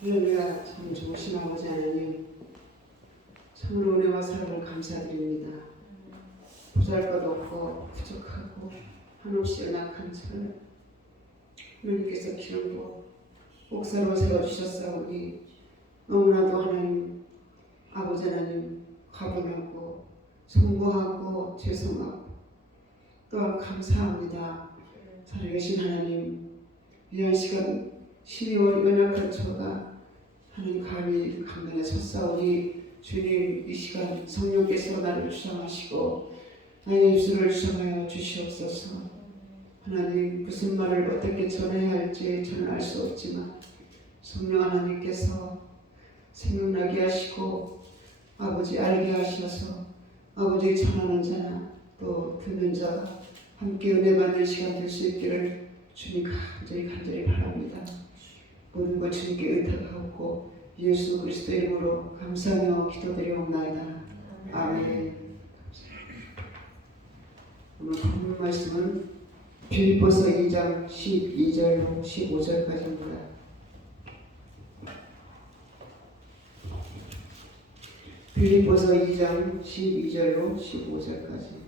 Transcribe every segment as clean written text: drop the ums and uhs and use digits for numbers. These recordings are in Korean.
할렐루야. 참 좋으신 아버지 하나님, 참으로 은혜와 사랑을 감사드립니다. 보잘것없고 부족하고 한없이 연약한 저를 하나님께서 기름부어 목사로 세워주셨사오니 너무나도 하나님 아버지 하나님 가분하고 송구하고 죄송하고 또한 감사합니다. 살아계신 하나님, 귀한 시간 12월 연약한 저가 하나님 감히 강단에 섰사오니 주님, 이 시간 성령께서 나를 주장하시고 나의 입술을 주장하여 주시옵소서. 하나님, 무슨 말을 어떻게 전해야 할지 저는 알 수 없지만 성령 하나님께서 생각나게 하시고 아버지 알게 하셔서 아버지 전하는 자나 또 듣는 자가 함께 은혜 받는 시간 될 수 있기를 주님 간절히 바랍니다. 모든 것 주님께 의탁하고 예수 그리스도의 이름으로 감사하며 기도드리옵나이다. 아멘. 오늘 본문 말씀은 빌립보서 2장 12절로 15절까지입니다. 빌립보서 2장 12절로 15절까지.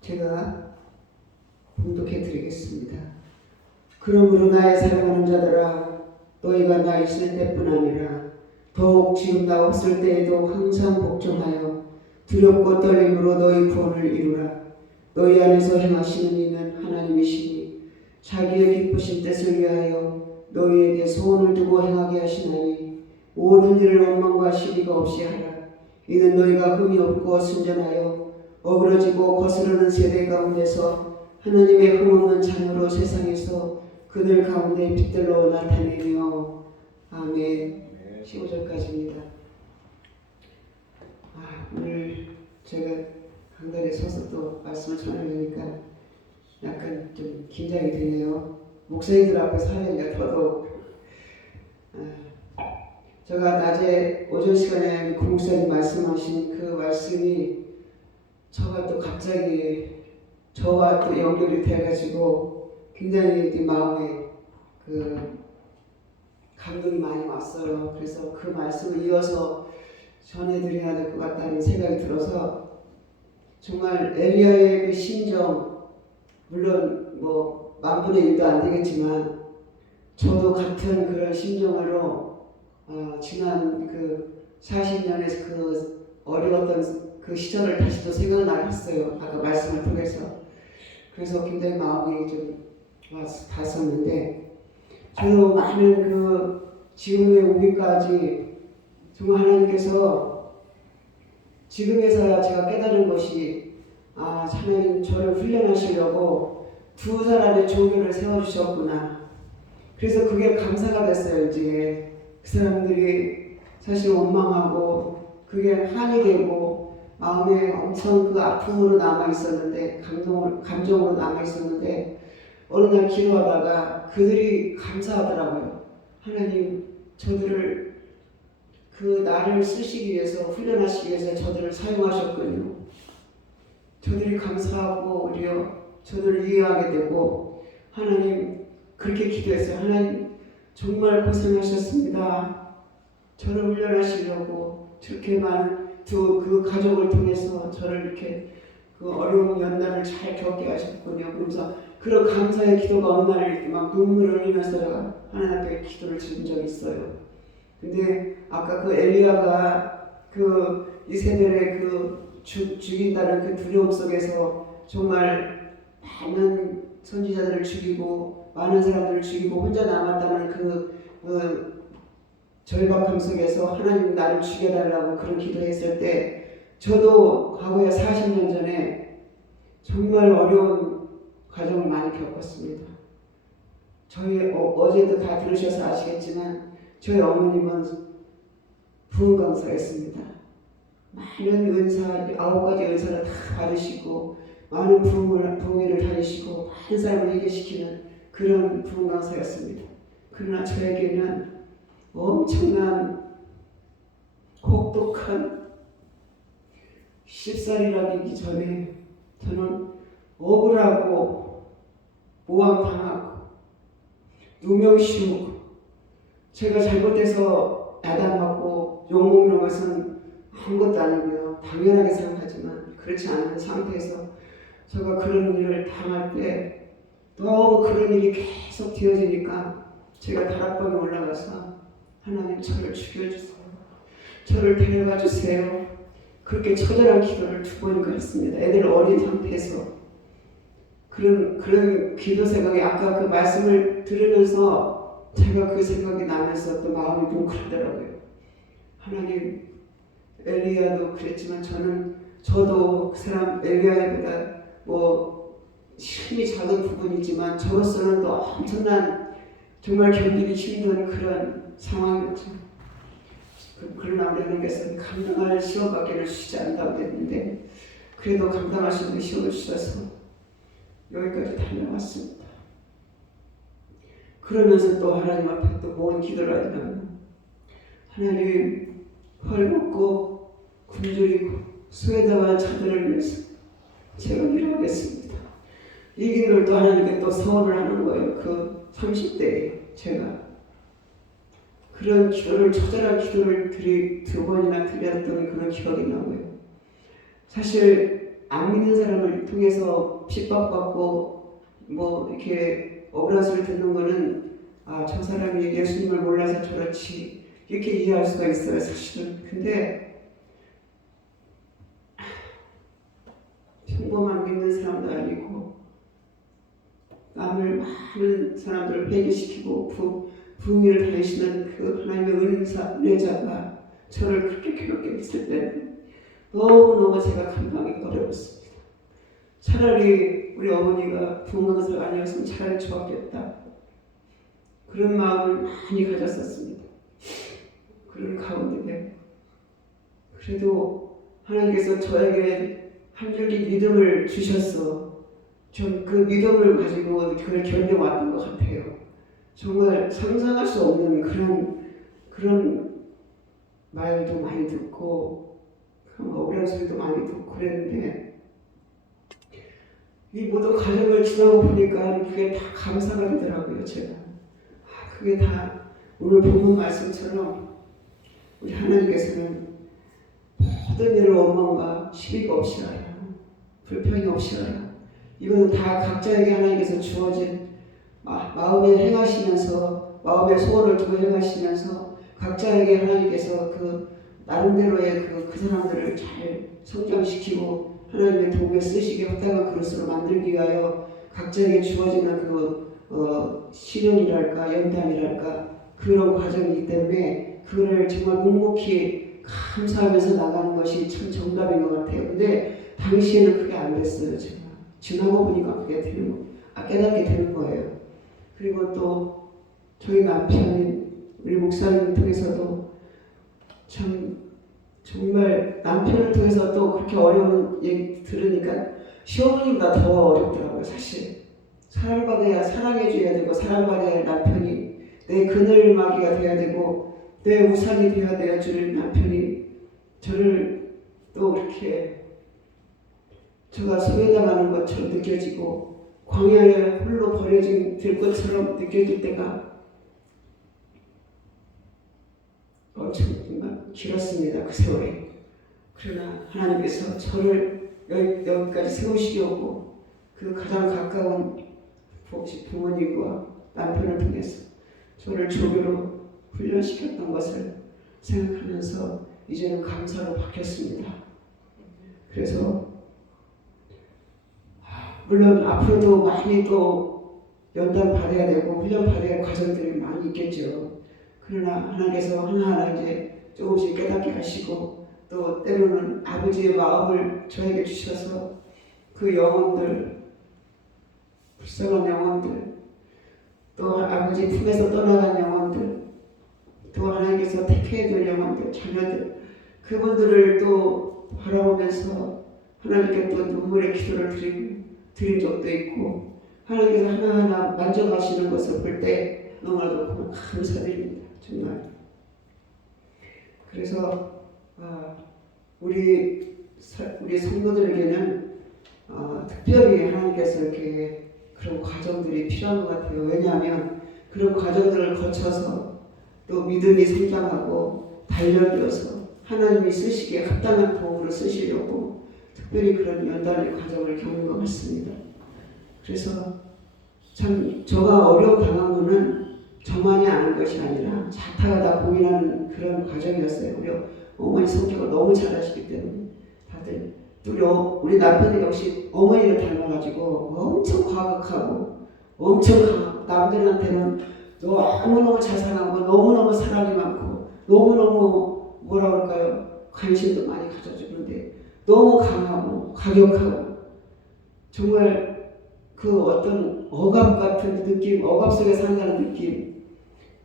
제가 봉독해 드리겠습니다. 그러므로 나의 사랑하는 자들아, 너희가 나 있을 때뿐 아니라 더욱 지금 나 없을 때에도 항상 복종하여 두렵고 떨림으로 너희 구원을 이루라. 너희 안에서 행하시는 이는 하나님이시니 자기의 기쁘신 뜻을 위하여 너희에게 소원을 두고 행하게 하시나니 모든 일을 원망과 시비가 없이 하라. 이는 너희가 흠이 없고 순전하여 어그러지고 거스르는 세대 가운데서 하나님의 흠없는 자녀로 세상에서 그들 가운데 빛들로 나타내며. 아멘. 15절까지입니다. 오늘 제가 강단에 서서 또 말씀을 전하려니까 약간 좀 긴장이 되네요. 목사님들 앞에서 하려니까 더더욱. 제가 낮에 오전 시간에 고 목사님 말씀하신 그 말씀이 저가 또 갑자기 저와 또 연결이 돼가지고 굉장히 마음에 그 감동이 많이 왔어요. 그래서 그 말씀을 이어서 전해드려야 될 것 같다는 생각이 들어서 정말 엘리야의 그 심정, 물론 뭐 만분의 1도 안 되겠지만 저도 같은 그런 심정으로 지난 그 40년의 그 어려웠던 그 시절을 다시 또 생각나게 했어요. 아까 말씀을 통해서. 그래서 굉장히 마음이 좀 닿았었는데 저도 많은 그 지금에 오기까지 정말 하나님께서 지금에서야 제가 깨달은 것이 하나님 저를 훈련하시려고 두 사람의 종교를 세워주셨구나. 그래서 그게 감사가 됐어요. 이제 그 사람들이 사실 원망하고 그게 한이 되고 마음에 엄청 그 아픔으로 남아있었는데 감정으로 남아있었는데 어느 날 기도하다가 그들이 감사하더라고요. 하나님 저들을 그 나를 쓰시기 위해서 훈련하시기 위해서 저들을 사용하셨군요. 저들이 감사하고 오히려 저들을 이해하게 되고 하나님 그렇게 기도했어요. 하나님 정말 고생하셨습니다. 저를 훈련하시려고 저렇게 많은 그 가족을 통해서 저를 이렇게 그 어려운 연단을 잘 겪게 하셨군요. 그래서 그런 감사의 기도가 어느 날 이렇게 막 눈물을 흘리면서 하나님 앞에 기도를 드린 적이 있어요. 근데 아까 그 엘리야가 그 이세벨의 그 죽인다는 그 두려움 속에서 정말 많은 선지자들을 죽이고 많은 사람들을 죽이고 혼자 남았다는 그 절박함 속에서 하나님 나를 죽여달라고 그런 기도했을 때 저도 과거에 40년 전에 정말 어려운 과정을 많이 겪었습니다. 저희 어제도 다 들으셔서 아시겠지만 저희 어머님은 부흥 강사였습니다. 많은 은사, 9가지 은사를 다 받으시고 많은 부흥회를 다니시고 많은 사람을 회개시키는 그런 부흥 강사였습니다. 그러나 저에게는 엄청난 혹독한 10살이라기 전에 저는 억울하고 모함당하고 누명씌우고 제가 잘못해서 야단맞고 욕먹는 것은 아무것도 아니고요. 당연하게 생각하지만 그렇지 않은 상태에서 제가 그런 일을 당할 때 너무 그런 일이 계속 되어지니까 제가 다락방에 올라가서 하나님 저를 죽여주세요. 저를 데려가 주세요. 그렇게 처절한 기도를 2번인가 했습니다. 애들 어린 상태에서 그런 기도 생각이 아까 그 말씀을 들으면서 제가 그 생각이 나면서 또 마음이 뭉클하더라고요. 하나님, 엘리야도 그랬지만 저도 그 사람 엘리야보다 힘이 작은 부분이지만 저로서는 또 엄청난 정말 견디기 힘든 그런 상황이었죠. 그러나 우리 하나님께서는 감당할 시험밖에 주시지 않는다고 했는데 그래도 감당할 수 있는 시험을 주셔서 여기까지 달려왔습니다. 그러면서 또 하나님 앞에 또 뭔 기도를 하냐면 하나님 헐벗고 굶주리고 수혜당한 자들을 위해서 제가 기도하겠습니다. 이 기도를 또 하나님께 또 서원을 하는 거예요. 그 30대에 제가 그런 기도를 처절한 기도를 2번이나 드렸던 그런 기억이 나고요. 사실 안 믿는 사람을 통해서 핍박받고 이렇게 억울한 소리 듣는 거는 저 사람이 예수님을 몰라서 저렇지 이렇게 이해할 수가 있어요. 사실은. 근데 평범한 믿는 사람도 아니고 남을 많은 사람들을 회개시키고 부흥을 다니시는 그 하나님의 은혜자가 저를 그렇게 괴롭게 했을 때 너무너무 제가 감당하기 어려웠습니다. 차라리 우리 어머니가 부흥강사가 아니었으면 차라리 좋았겠다. 그런 마음을 많이 가졌었습니다. 그런 가운데 그래도 하나님께서 저에게 한 줄기 믿음을 주셔서 전 그 믿음을 가지고 그걸 견뎌왔던 것 같아요. 정말 상상할 수 없는 그런 말도 많이 듣고 억울한 소리도 많이 듣고 그랬는데 이 모든 과정을 지나고 보니까 그게 다 감사가 되더라고요. 제가 그게 다 오늘 본문 말씀처럼 우리 하나님께서는 모든 일을 원망과 시비가 없이 하라, 불평이 없이 하라. 이거는 다 각자에게 하나님께서 주어진 마음에 행하시면서 마음의 소원을 두고 행하시면서 각자에게 하나님께서 그 나름대로의 그 사람들을 잘 성장시키고 하나님의 도구에 쓰시기 합당한 그릇으로 만들기 위하여 각자에게 주어지는 시련이랄까 연단이랄까 그런 과정이기 때문에 그거를 정말 묵묵히 감사하면서 나가는 것이 참 정답인 것 같아요. 근데 당시에는 그게 안 됐어요. 제가 지나고 보니까 그게 깨닫게 되는 거예요. 그리고 또 저희 남편인 우리 목사님 통해서도 참 정말 남편을 통해서 또 그렇게 어려운 얘기 들으니까 시어머니보다 더 어렵더라고요. 사실 사랑받아야 사랑해줘야 되고 사랑받아야 할 남편이 내 그늘막이가 돼야 되고 내 우산이 되어야 줄 남편이 저를 또 이렇게 제가 소외당하는 것처럼 느껴지고 광야에 홀로 버려진 들것처럼 느껴질 때가 엄청 길었습니다. 그 세월에. 그러나 하나님께서 저를 여기까지 세우시려고 그 가장 가까운 부모님과 남편을 통해서 저를 조교로 훈련시켰던 것을 생각하면서 이제는 감사로 바뀌었습니다. 그래서 물론 앞으로도 많이 또 연단 받아야 되고 훈련 받아야 할 과정들이 많이 있겠죠. 그러나 하나님께서 하나하나 이제 조금씩 깨닫게 하시고 또 때로는 아버지의 마음을 저에게 주셔서 그 영혼들, 불쌍한 영혼들, 또 아버지 품에서 떠나간 영혼들, 또 하나님께서 택해줄 영혼들, 자녀들, 그분들을 또 바라보면서 하나님께 또 눈물의 기도를 드린 적도 있고 하나님께서 하나하나 만져가시는 것을 볼 때 너무나도 감사드립니다. 정말. 그래서 우리 우리 성도들에게는 특별히 하나님께서 이렇게 그런 과정들이 필요한 것 같아요. 왜냐하면 그런 과정들을 거쳐서 또 믿음이 성장하고 단련되어서 하나님이 쓰시기에 합당한 도구로 쓰시려고 특별히 그런 연단의 과정을 겪는 것 같습니다. 그래서 참 저가 어려움 당한 거는 저만이 아는 것이 아니라 자타가 다 고민하는 그런 과정이었어요. 우리 어머니 성격을 너무 잘하시기 때문에 다들 우리 남편이 역시 어머니를 닮아가지고 엄청 과격하고 엄청 강하고 남들한테는 너무너무 자상하고 너무너무 사랑이 많고 너무너무 뭐라 그럴까요? 관심도 많이 가져주는데 너무 강하고 과격하고 정말 그 어떤 억압 같은 느낌, 억압 속에 산다는 느낌,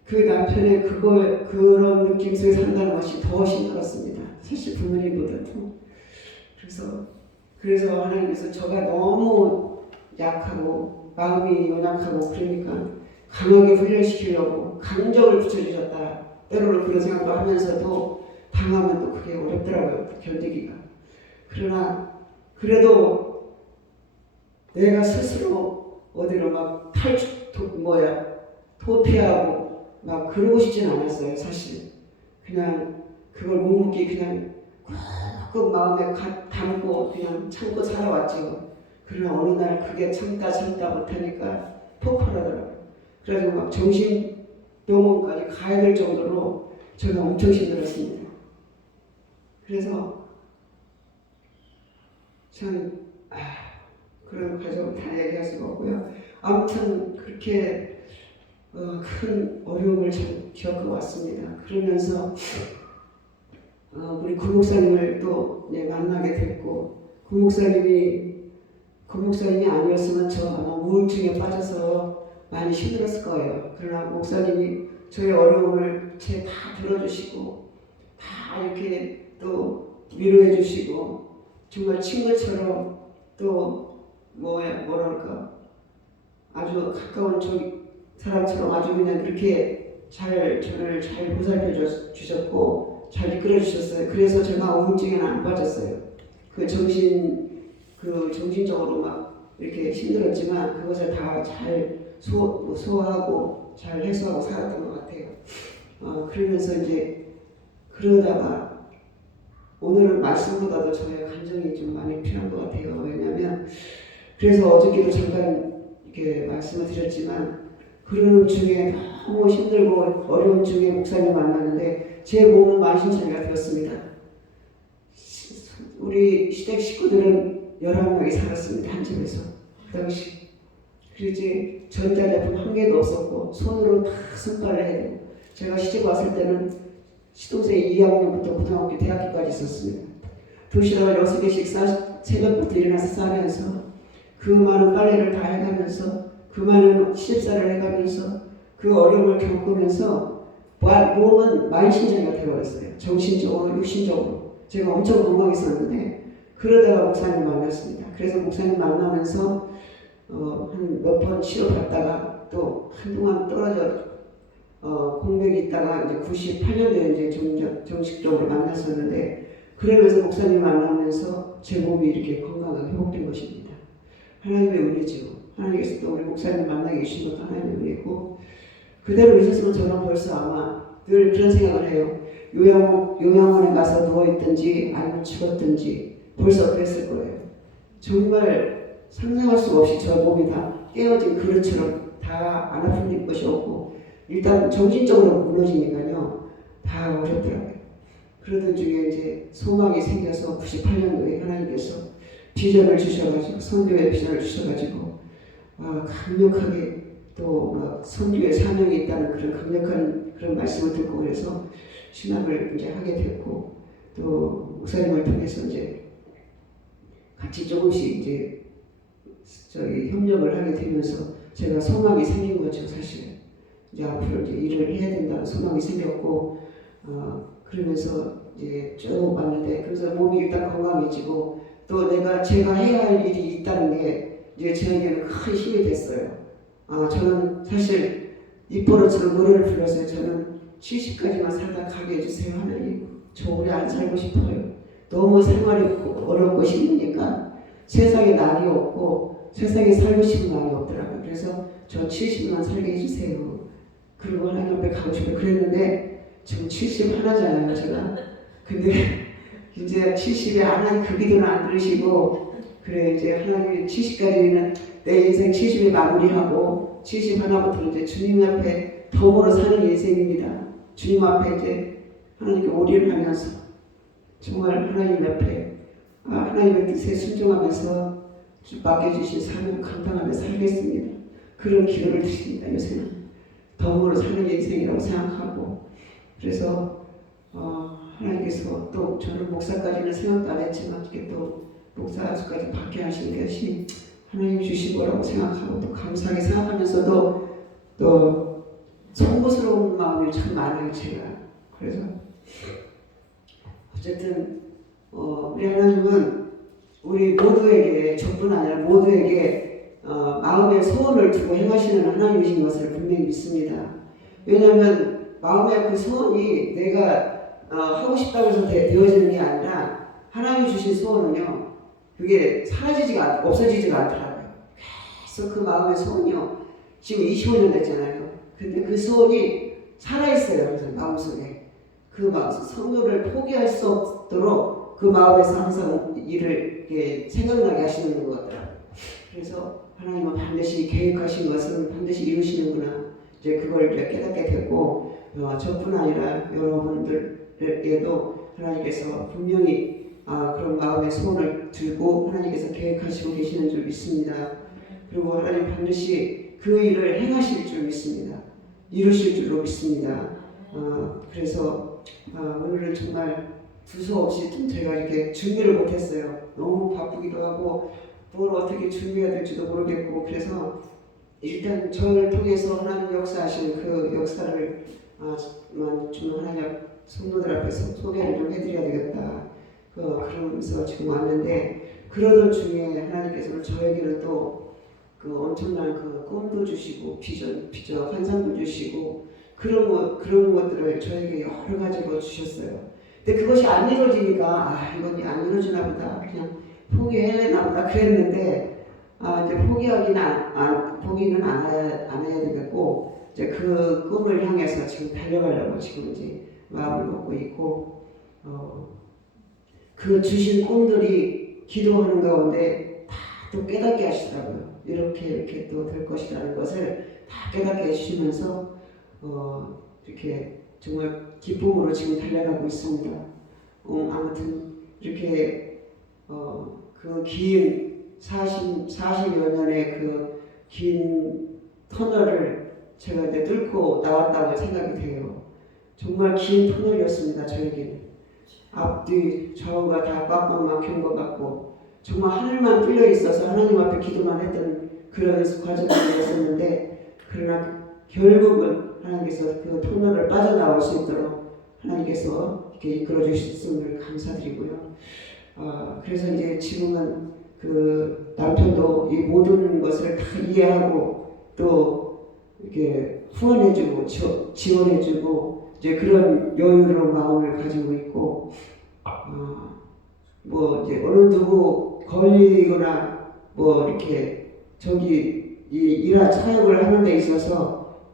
그 남편의 그런 느낌 속에 산다는 것이 더 힘들었습니다. 사실 부모님보다도. 그래서 하나님께서 저가 너무 약하고 마음이 연약하고 그러니까 강하게 훈련시키려고 강적을 붙여주셨다. 때로는 그런 생각도 하면서도 당하면 또 그게 어렵더라고요. 견디기가. 그러나 그래도 내가 스스로 어디로 막 도피하고 막 그러고 싶진 않았어요. 사실 그냥 그걸 묵묵히 그냥 꼭 마음에 담고 그냥 참고 살아왔죠. 그러나 어느 날 그게 참다 못하니까 폭발하더라고요. 그래서 막 정신병원까지 가야 될 정도로 제가 엄청 힘들었습니다. 그래서 참 그런 과정을 다 얘기할 수가 없고요. 아무튼 그렇게 큰 어려움을 참 겪어왔습니다. 그러면서 우리 구 목사님을 또 만나게 됐고 구 목사님이 아니었으면 저 아마 우울증에 빠져서 많이 힘들었을 거예요. 그러나 목사님이 저의 어려움을 다 들어주시고 다 이렇게 또 위로해 주시고 정말 친구처럼 또 뭐랄까 아주 가까운 사람처럼 아주 그냥 그렇게 저를 잘 보살펴 주셨고 잘 이끌어 주셨어요. 그래서 제가 우울증에는 안 빠졌어요. 정신적으로 막 이렇게 힘들었지만 그것을 다 잘 소화하고 잘 해소하고 살았던 것 같아요. 그러면서 이제 그러다가 오늘 말씀보다도 저의 감정이 좀 많이 필요한 것 같아요. 왜냐하면 그래서 어저께도 잠깐 이렇게 말씀을 드렸지만 그러는 중에 너무 힘들고 어려운 중에 목사님 만났는데 제 몸은 만신창이가 되었습니다. 우리 시댁 식구들은 11명이 살았습니다. 한 집에서. 그 당시. 그리고 전자제품 한 개도 없었고 손으로 다 손빨래 해야 되고 제가 시집 왔을 때는 시동생이 2학년부터 고등학교 대학교까지 있었습니다. 도시락을 6개씩 새벽부터 일어나서 싸면서 그 많은 빨래를 다 해가면서 그 많은 시집살이를 해가면서 그 어려움을 겪으면서 몸은 만신창이가 되어버렸어요. 정신적으로 육신적으로 제가 엄청 건강했었는데 그러다가 목사님 만났습니다. 그래서 목사님 만나면서 한 몇 번 치료받다가 또 한동안 떨어져 공백이 있다가 이제 98년도에 이제 정식적으로 만났었는데 그러면서 목사님 만나면서 제 몸이 이렇게 건강하게 회복된 것입니다. 하나님의 은혜죠. 하나님께서 또 우리 목사님 만나게 해주신 것도 하나님의 은혜고 그대로 있었으면 저는 벌써 아마 늘 그런 생각을 해요. 요양원에 가서 누워있든지 아니면 죽었든지 벌써 그랬을 거예요. 정말 상상할 수가 없이 저 몸이 다 깨어진 그릇처럼 다 안 아픈 것이 없고 일단 정신적으로 무너지니까요 다 어렵더라고요. 그러던 중에 이제 소망이 생겨서 98년도에 하나님께서 비전을 주셔가지고 선교의 비전을 주셔가지고 강력하게 또 선교의 사명이 있다는 그런 강력한 그런 말씀을 듣고 그래서 신학을 이제 하게 됐고 또 목사님을 통해서 이제 같이 조금씩 이제 협력을 하게 되면서 제가 소망이 생긴 거죠. 사실 이제 앞으로 이제 일을 해야 된다는 소망이 생겼고 그러면서 이제 쭉 왔는데 그래서 몸이 일단 건강해지고 또 제가 해야 할 일이 있다는 게 이제 저에게는 큰 힘이 됐어요. 저는 사실 입버릇으로 노래를 불렀어요. 저는 70까지만 살다 가게 해주세요 하나님. 저 오래 안 살고 싶어요. 너무 생활이 어렵고 힘드니까 세상에 낙이 없고 세상에 살고 싶은 마음이 없더라고요. 그래서 저 70만 살게 해주세요. 그리고 하나님 앞에 가고 싶어요. 그랬는데 지금 71잖아요, 제가. 근데 이제 70에 하나님 그 기도는 안 들으시고, 그래 이제 하나님 70까지는 내 인생 70에 마무리하고 71부터 이제 주님 앞에 덤으로 사는 인생입니다. 주님 앞에 이제 하나님께 올인을 하면서 정말 하나님 앞에 하나님의 뜻에 순종하면서 맡겨주신 삶을 감당하며 살겠습니다. 그런 기도를 드립니다. 요새는 덤으로 사는 인생이라고 생각하고, 그래서 하나님께서 또 저는 목사까지는 생각도 안 했지만 이렇게 또 목사까지 받게 하신 것이 하나님 주신 거라고 생각하고 또 감사하게 생각하면서도 또 송구스러운 마음이 참 많아요, 제가. 그래서 어쨌든 우리 하나님은 우리 모두에게, 저뿐 아니라 모두에게 마음의 소원을 두고 행하시는 하나님이신 것을 분명히 믿습니다. 왜냐하면 마음의 그 소원이 내가 하고 싶다고 해서 되어지는 게 아니라 하나님이 주신 소원은요, 그게 없어지지가 않더라고요. 계속 그 마음의 소원이요, 지금 25년 됐잖아요. 근데 그 소원이 살아있어요. 그래서 마음속에 그 마음, 성도를 포기할 수 없도록 그 마음에서 항상 일을 생각나게 하시는 것 같더라고요. 그래서 하나님은 반드시 계획하신 것은 반드시 이루시는구나, 이제 그걸 깨닫게 됐고, 저뿐 아니라 여러분들에게도 하나님께서 분명히 그런 마음의 소원을 들고 하나님께서 계획하시고 계시는 줄 믿습니다. 그리고 하나님 반드시 그 일을 행하실 줄 믿습니다. 이루실 줄로 믿습니다. 그래서 오늘은 정말 두서없이 좀 제가 이렇게 준비를 못했어요. 너무 바쁘기도 하고 뭘 어떻게 준비해야 될지도 모르겠고, 그래서 일단 저를 통해서 하나님 역사하신 그 역사를 좀 하나님 성도들 앞에서 소개를 좀 해드려야 되겠다. 그러면서 지금 왔는데, 그러던 중에 하나님께서는 저에게는 또 그 엄청난 그 꿈도 주시고 비전 환상도 주시고 그런 것들을 저에게 여러 가지로 주셨어요. 근데 그것이 안 이루어지니까 이건 안 이루어지나 보다, 그냥 포기해나 보다 그랬는데, 이제 포기는 안 해야 되겠고, 이제 그 꿈을 향해서 지금 달려가려고 지금 이제 마음을 먹고 있고, 그 주신 꿈들이 기도하는 가운데 다 또 깨닫게 하시더라고요. 이렇게 또 될 것이라는 것을 다 깨닫게 해주시면서 이렇게 정말 기쁨으로 지금 달려가고 있습니다. 아무튼 이렇게 그 긴 40여 년의 그 긴 터널을 제가 이제 뚫고 나왔다고 생각이 돼요. 정말 긴 터널이었습니다, 저에게는. 앞뒤 좌우가 다 꽉꽉 막힌 것 같고, 정말 하늘만 뚫려 있어서 하나님 앞에 기도만 했던 그런 과정이었었는데, 그러나 결국은 하나님께서 그 터널을 빠져나올 수 있도록 하나님께서 이렇게 이끌어 주셨음을 감사드리고요. 그래서 이제 지금은 그 남편도 이 모든 것을 다 이해하고 또 이렇게 후원해주고 지원해주고 이제 그런 여유로운 마음을 가지고 있고, 뭐 이제 어느 누구 걸리거나 뭐 이렇게 이 사역을 하는 데 있어서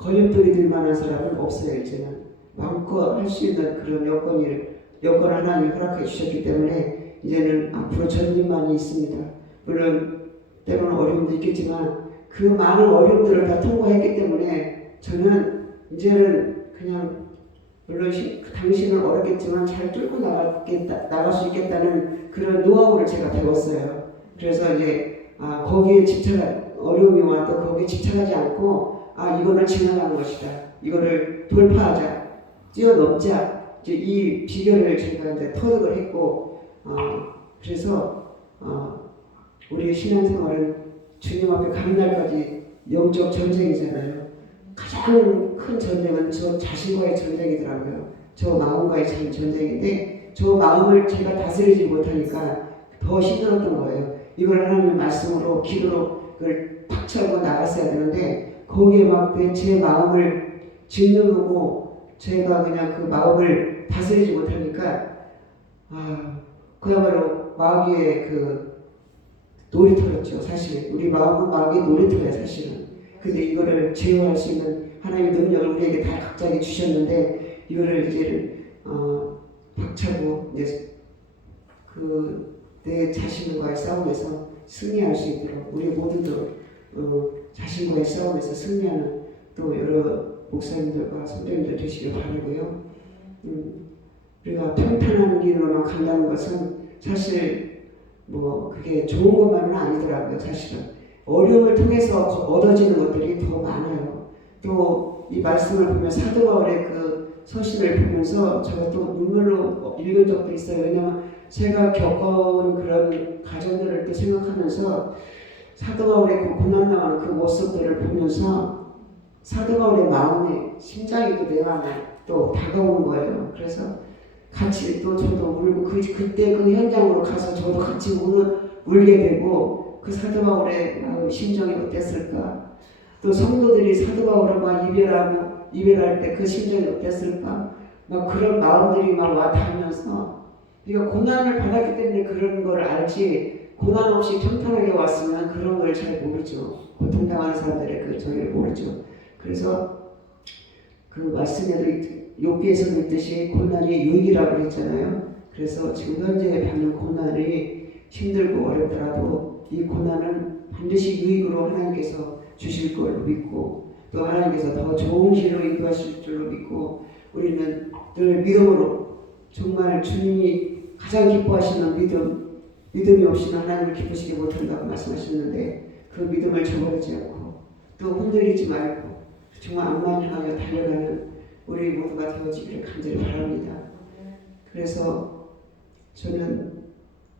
걸림돌이 될 만한 사람은 없어요. 이제는 마음껏 할 수 있는 그런 여건을 하나님이 허락해 주셨기 때문에 이제는 앞으로 전진만이 있습니다. 물론 때로는 어려움도 있겠지만 그 많은 어려움들을 다 통과했기 때문에 저는 이제는 그냥, 물론 당신은 어렵겠지만 잘 뚫고 나갈 수 있겠다는 그런 노하우를 제가 배웠어요. 그래서 이제 거기에 어려움이 와도 거기에 집착하지 않고 이거는 지나가는 것이다, 이거를 돌파하자, 뛰어넘자, 이제 이 비결을 제가 이제 터득을 했고, 그래서 우리 신앙생활은 주님 앞에 가는 날까지 영적 전쟁이잖아요. 가장 큰 전쟁은 저 자신과의 전쟁이더라고요. 저 마음과의 전쟁인데, 저 마음을 제가 다스리지 못하니까 더 힘들었던 거예요. 이걸 하나님의 말씀으로 기도로 그걸 박차고 나갔어야 되는데, 거기에 막 제 마음을 짓누르고 제가 그냥 그 마음을 다스리지 못하니까 그야말로 마귀의 그 놀이터였죠. 사실 우리 마음은 마귀의 놀이터야 사실은. 근데 이거를 제어할 수 있는 하나님의 능력을 우리에게 다 각자에게 주셨는데 이거를 이제 박차고 이제 내 자신과의 싸움에서 승리할 수 있도록 우리 모두도 자신과의 싸움에서 승리하는 또 여러 목사님들과 선생님들 되시길 바라고요. 우리가 평탄한 길로만 간다는 것은 사실 뭐 그게 좋은 것만은 아니더라고요. 사실은 어려움을 통해서 얻어지는 것들이 더 많아요. 또 이 말씀을 보면 사도 바울의 그 서신을 보면서 제가 또 눈물로 읽은 적도 있어요. 왜냐하면 제가 겪어온 그런 가정들을 또 생각하면서 사도 바울의 그 고난당하는 그 모습들을 보면서 사도 바울의 마음에 심장이 또 내 마음에 또 다가오는 거예요. 그래서 같이 또 저도 울고 그때 그 현장으로 가서 저도 같이 울게 되고 그 사도 바울의 심정이 어땠을까? 또 성도들이 사도 바울을 막 이별할 때 그 심정이 어땠을까? 막 그런 마음들이 막 와 닿으면서 우리가 고난을 받았기 때문에 그런 걸 알지 고난 없이 평탄하게 왔으면 그런 걸 잘 모르죠. 고통당하는 사람들의 그 정의를 모르죠. 그래서 그 말씀에도 욥기에서 읽듯이 고난이 유익이라고 했잖아요. 그래서 지금 현재 받는 고난이 힘들고 어렵더라도 이 고난은 반드시 유익으로 하나님께서 주실 걸 믿고 또 하나님께서 더 좋은 길로 인도하실 줄로 믿고 우리는 늘 믿음으로 정말 주님이 가장 기뻐하시는 믿음이 없이는 하나님을 기쁘시게 못한다고 말씀하셨는데 그 믿음을 저버리지 않고 또 흔들리지 말고 정말 앞만 향하여 달려가는 우리 모두가 되어지기를 간절히 바랍니다. 그래서 저는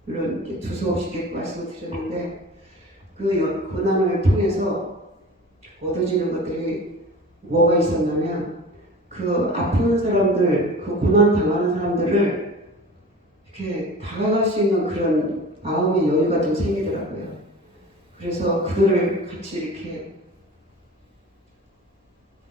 물론 두서없이 말씀을 드렸는데 그 고난을 통해서 얻어지는 것들이 뭐가 있었냐면 그 아픈 사람들, 그 고난 당하는 사람들을 이렇게 다가갈 수 있는 그런 마음의 여유가 좀 생기더라고요. 그래서 그들을 같이 이렇게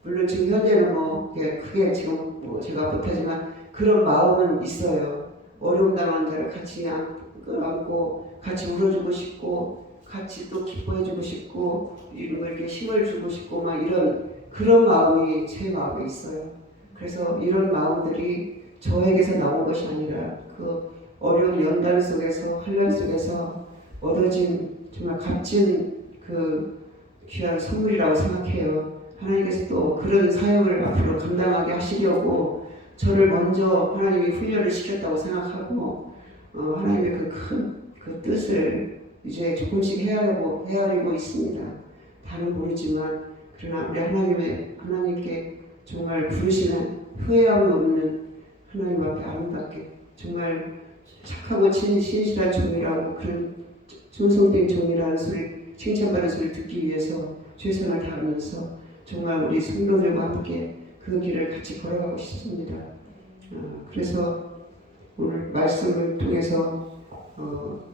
물론 지금 현재는 뭐 크게 지금 뭐 제가 못하지만 그런 마음은 있어요. 어려움 당한 자를 같이 안고 같이 울어주고 싶고 같이 또 기뻐해주고 싶고 이렇게 힘을 주고 싶고 막 이런 그런 마음이 제 마음에 있어요. 그래서 이런 마음들이 저에게서 나온 것이 아니라 그 어려운 연단 속에서 환난 속에서 얻어진 정말 값진 그 귀한 선물이라고 생각해요. 하나님께서 또 그런 사역을 앞으로 감당하게 하시려고 저를 먼저 하나님이 훈련을 시켰다고 생각하고 하나님의 그 큰 그 뜻을 이제 조금씩 헤아리고 있습니다. 다는 모르지만 그러나 우리 하나님께 정말 부르시는 후회함이 없는 하나님 앞에 아름답게 정말 착하고 신실한 종이라고 그런 충성된 종이라는 소리 칭찬받는 소리 듣기 위해서 최선을 다하면서 정말 우리 성도들과 함께 그 길을 같이 걸어가고 싶습니다. 그래서 오늘 말씀을 통해서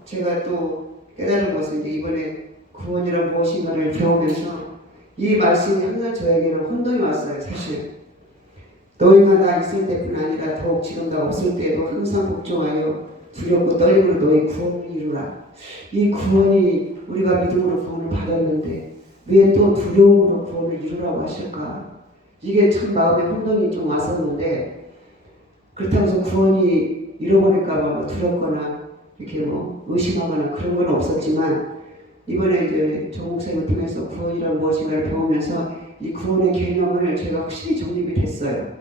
제가 또 깨달은 것은 이제 이번에 구원이란 무엇인가를 배우면서 이 말씀이 항상 저에게는 혼동이 왔어요. 사실 너희가 나 있을 때뿐 아니라 더욱 지금 나 없을 때에도 항상 걱정하여 두렵고 떨림으로 너희 구원을 이루라. 이 구원이 우리가 믿음으로 구원을 받았는데 왜 또 두려움으로 구원을 이루라고 하실까? 이게 참 마음에 혼동이 좀 왔었는데 그렇다고 해서 구원이 잃어버릴까 봐 두렵거나 이렇게 뭐 의심하거나 그런 건 없었지만 이번에 이제 정 목사님을 통해서 구원이란 무엇인가를 배우면서 이 구원의 개념을 제가 확실히 정립이 됐어요.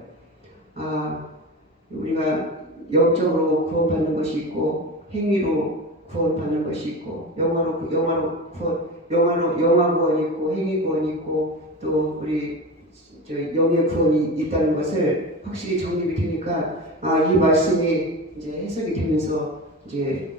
우리가 영적으로 구원받는 것이 있고 행위로 구원받는 것이 있고 영화 구원이 있고 행위 구원이 있고 또 우리 영의 구원이 있다는 것을 확실히 정립이 되니까 이 말씀이 이제 해석이 되면서 이제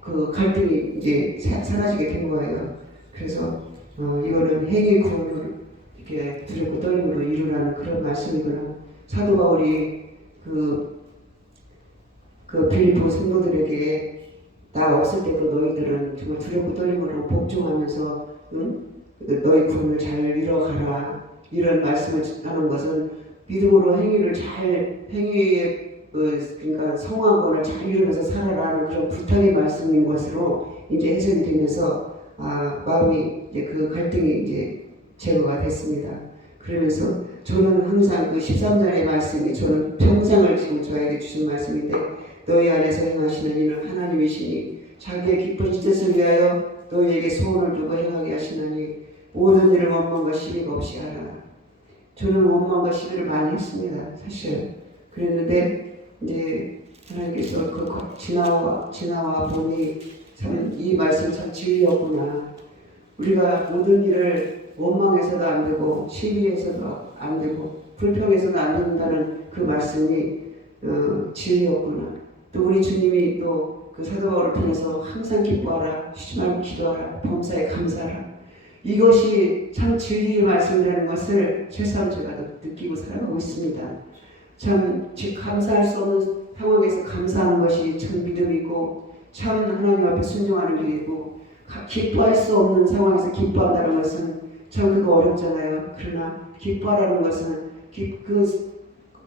그 갈등이 이제 사라지게 된 거예요. 그래서 이거는 행위 구원을 이렇게 두렵고 떨림으로 이루라는 그런 말씀이구나. 사도 바울이 그 빌립보 성도들에게 나 없을 때도 너희들은 정말 두렵고 떨림으로 복종하면서 너희 구원을 잘 이뤄가라 이런 말씀을 하는 것은 믿음으로 행위의 그러니까 성화권을 잘 이루면서 살아라는 그런 부탁의 말씀인 것으로 이제 해석이 되면서 마음이 이제 그 갈등이 이제 제거가 됐습니다. 그러면서 저는 항상 그 13절의 말씀이 저는 평생을 지금 저에게 주신 말씀인데 너희 안에서 행하시는 이는 하나님이시니 자기의 기쁜 뜻을 위하여 너희에게 소원을 두고 행하게 하시나니 모든 일을 원망과 시비가 없이 하라. 저는 원망과 시비를 많이 했습니다. 사실 그랬는데 이제 하나님께서 그 지나와 보니 참 이 말씀 참 진리였구나. 우리가 모든 일을 원망해서도 안 되고 시비해서도 안 되고 불평해서도 안 된다는 그 말씀이 진리였구나. 또 우리 주님이 또 그 사도 바울을 통해서 항상 기뻐하라, 쉬지 말고 기도하라, 범사에 감사하라. 이것이 참 진리의 말씀이라는 것을 최소한 제가 느끼고 살아가고 있습니다. 참 감사할 수 없는 상황에서 감사하는 것이 참 믿음이고 참 하나님 앞에 순종하는 길이고 기뻐할 수 없는 상황에서 기뻐한다는 것은 참 그거 어렵잖아요. 그러나 기뻐하라는 것은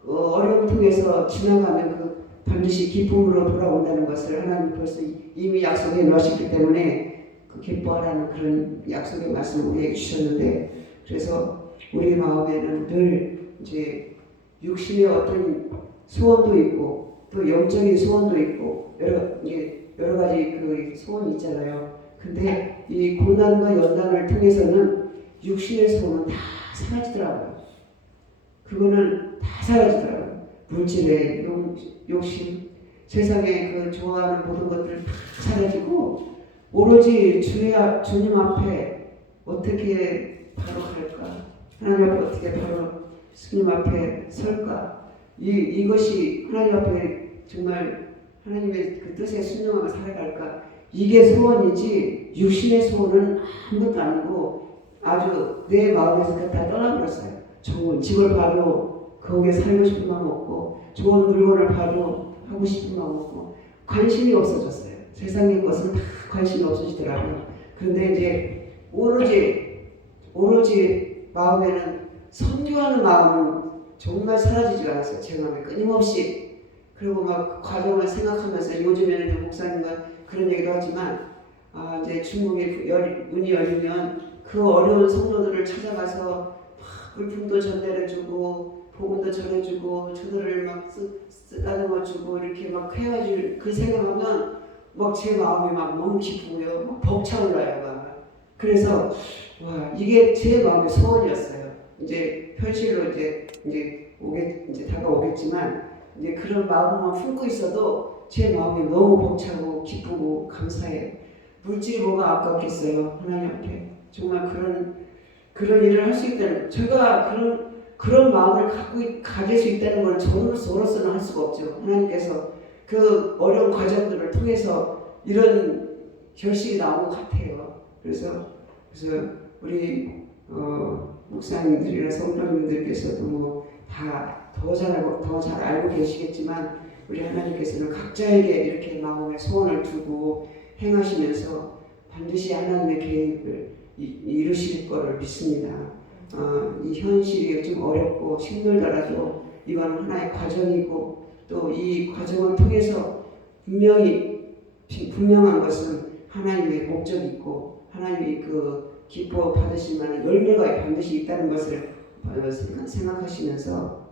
어려움 통해서 지나가면 그 반드시 기쁨으로 돌아온다는 것을 하나님 벌써 이미 약속해 놓으셨기 때문에 그 기뻐하라는 그런 약속의 말씀을 우리에게 주셨는데 그래서 우리 마음에는 늘 이제 육신의 어떤 소원도 있고 또 영적인 소원도 있고 여러 가지 그 소원이 있잖아요. 근데 이 고난과 연단을 통해서는 육신의 소원은 다 사라지더라고요. 그거는 다 사라지더라고요. 물질의 욕심, 세상에 그 좋아하는 모든 것들 다 사라지고 오로지 주님 앞에 어떻게 바로 갈까? 하나님 앞에 어떻게 바로 주님 앞에 설까? 이것이 하나님 앞에 정말 하나님의 그 뜻에 순종하며 살아갈까? 이게 소원이지 육신의 소원은 아무것도 아니고 아주 내 마음에서 다 떠나버렸어요. 좋은 집을 봐도 거기에 살고 싶은 마음 없고 좋은 물건을 봐도 하고 싶은 마음 없고 관심이 없어졌어요. 세상의 것은 다 관심이 없어지더라고요. 그런데 이제 오로지 마음에는 선교하는 마음은 정말 사라지지 않았어요. 제 마음에 끊임없이. 그리고 막 그 과정을 생각하면서 요즘에는 목사님과 그런 얘기도 하지만 이제 중국에 문이 열리면 그 어려운 성도들을 찾아가서 막 물품도 전달해주고 복음도 전해주고 저들을 막 쓰다듬어주고 이렇게 막 해가지고 그 생각하면 막 제 마음이 막 너무 기쁘고요. 막 벅차올라요. 막. 그래서 와 이게 제 마음의 소원이었어요. 이제 현실로 이제 다가오겠지만 이제 그런 마음만 품고 있어도 제 마음이 너무 벅차고 기쁘고 감사해요. 물질이 뭐가 아깝겠어요. 하나님 앞에 정말 그런 일을 할 수 있다는 제가 그런 마음을 가질 수 있다는 걸 저로서는 할 수가 없죠. 하나님께서 그 어려운 과정들을 통해서 이런 결실이 나온 것 같아요. 그래서 우리 목사님들이나 성도님들께서도 뭐 다 더 잘 알고 계시겠지만 우리 하나님께서는 각자에게 이렇게 마음의 소원을 두고 행하시면서 반드시 하나님의 계획을 이루실 거를 믿습니다. 이 현실이 좀 어렵고 힘들더라도 이건 하나의 과정이고 또 이 과정을 통해서 분명한 것은 하나님의 목적이 있고 하나님이 그 기뻐 받으실 만한 열매가 반드시 있다는 것을 생각하시면서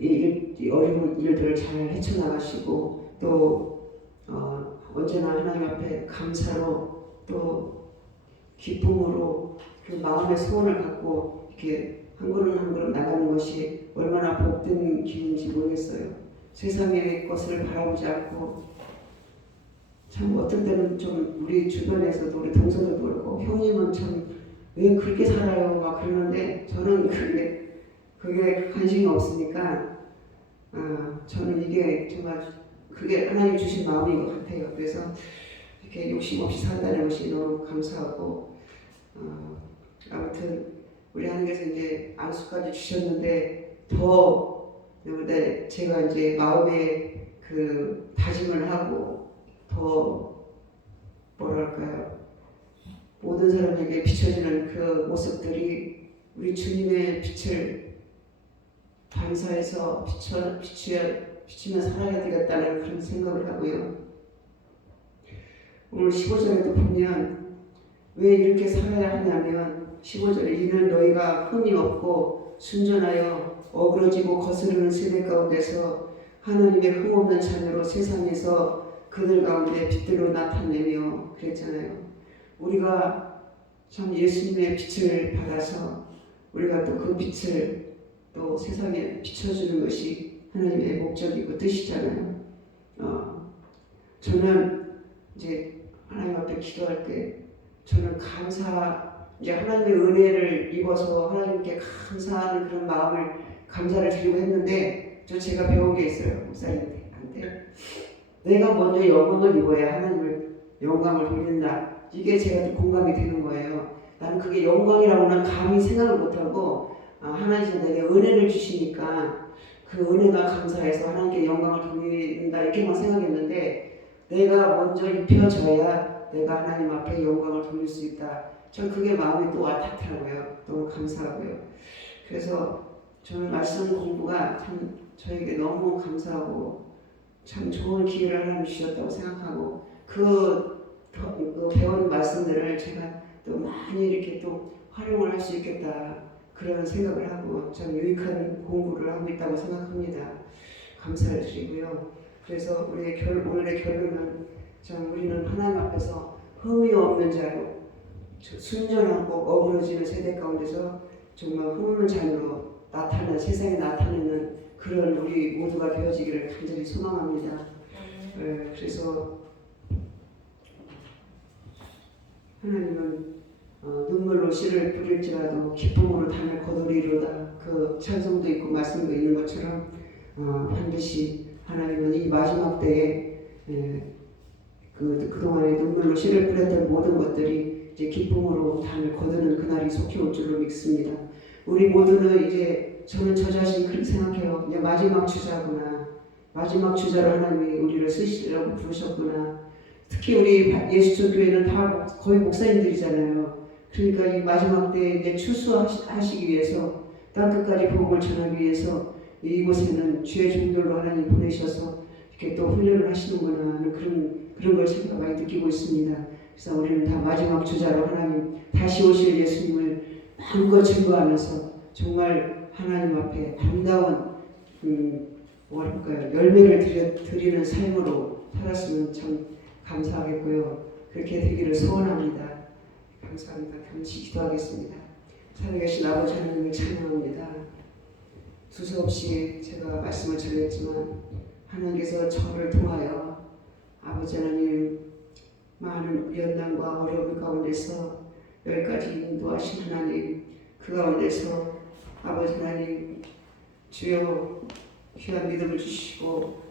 이 어려운 일들을 잘 헤쳐나가시고 또 언제나 하나님 앞에 감사로 또 기쁨으로 그 마음의 소원을 갖고 이렇게 한 걸음 나가는 것이 얼마나 복된 길인지 모르겠어요. 세상의 것을 바라보지 않고 참 어떤 때는 좀 우리 주변에서도 우리 동생들도 그렇고 형님은 참 왜 그렇게 살아요 막 그러는데 저는 그게 관심이 없으니까 저는 이게 정말 그게 하나님 주신 마음인 것 같아요. 그래서 이렇게 욕심 없이 산다는 것이 너무 감사하고 아무튼 우리 하나님께서 이제 안수까지 주셨는데 더 제가 이제 마음에 그 다짐을 하고 더 뭐랄까요 모든 사람에게 비춰지는 그 모습들이 우리 주님의 빛을 반사해서 비치며 살아야 되겠다는 그런 생각을 하고요. 오늘 15절에도 보면 왜 이렇게 살아야 하냐면 15절에 이는 너희가 흠이 없고 순전하여 어그러지고 거스르는 세대 가운데서 하나님의 흠없는 자녀로 세상에서 그들 가운데 빛으로 나타내며 그랬잖아요. 우리가 참 예수님의 빛을 받아서 우리가 또 그 빛을 또 세상에 비춰주는 것이 하나님의 목적이고 뜻이잖아요. 저는 이제 하나님 앞에 기도할 때 저는 이제 하나님의 은혜를 입어서 하나님께 감사하는 그런 마음을 감사를 드리고 했는데 제가 배운 게 있어요. 목사님한테 내가 먼저 영광을 입어야 하나님을 영광을 돌린다. 이게 제가 좀 공감이 되는 거예요. 나는 그게 영광이라고는 감히 생각을 못하고 하나님께서 내게 은혜를 주시니까 그 은혜가 감사해서 하나님께 영광을 돌린다 이렇게만 생각했는데 내가 먼저 입혀져야 내가 하나님 앞에 영광을 돌릴 수 있다. 전 그게 마음이 또 와닿더라고요. 너무 감사하고요. 그래서 저는 말씀 공부가 참 저에게 너무 감사하고 참 좋은 기회를 하나님 주셨다고 생각하고 그 배운 말씀들을 제가 또 많이 이렇게 또 활용을 할 수 있겠다 그런 생각을 하고 참 유익한 공부를 하고 있다고 생각합니다. 감사를 드리고요. 그래서 오늘의 결론은 참 우리는 하나님 앞에서 흠이 없는 자로 순전하고 어그러지는 세대 가운데서 정말 흠없는 자녀로 세상에 나타내는 그런 우리 모두가 되어지기를 간절히 소망합니다. 그래서 하나님은 눈물로 씨를 뿌릴지라도 기쁨으로 단을 거두리로다. 그 찬송도 있고 말씀도 있는 것처럼 반드시 하나님은 이 마지막 때에 그동안에 눈물로 씨를 뿌렸던 모든 것들이 이제 기쁨으로 단을 거두는 그날이 속히 올 줄로 믿습니다. 우리 모두는 이제 저는 저 자신 그렇게 생각해요. 이제 마지막 주자구나. 마지막 주자로 하나님이 우리를 쓰시려고 부르셨구나. 특히 우리 예수교회는 다 거의 목사님들이잖아요. 그러니까 이 마지막 때 이제 추수하시기 위해서 땅끝까지 복음을 전하기 위해서 이곳에는 주의 종들로 하나님 보내셔서 이렇게 또 훈련을 하시는구나 하는 그런 걸 제가 많이 느끼고 있습니다. 그래서 우리는 다 마지막 주자로 하나님 다시 오실 예수님을 마음껏 증거하면서 정말 하나님 앞에 아름다운 열매를 드리는 삶으로 살았으면 참 감사하겠고요. 그렇게 되기를 소원합니다. 감사합니다. 잠시 기도하겠습니다. 살아계신 아버지 하나님을 찬양합니다. 두서없이 제가 말씀을 전했지만 하나님께서 저를 통하여 아버지 하나님 많은 연단과 어려움 가운데서 여기까지 인도하신 하나님 그 가운데서 아버지 하나님 주여 귀한 믿음을 주시고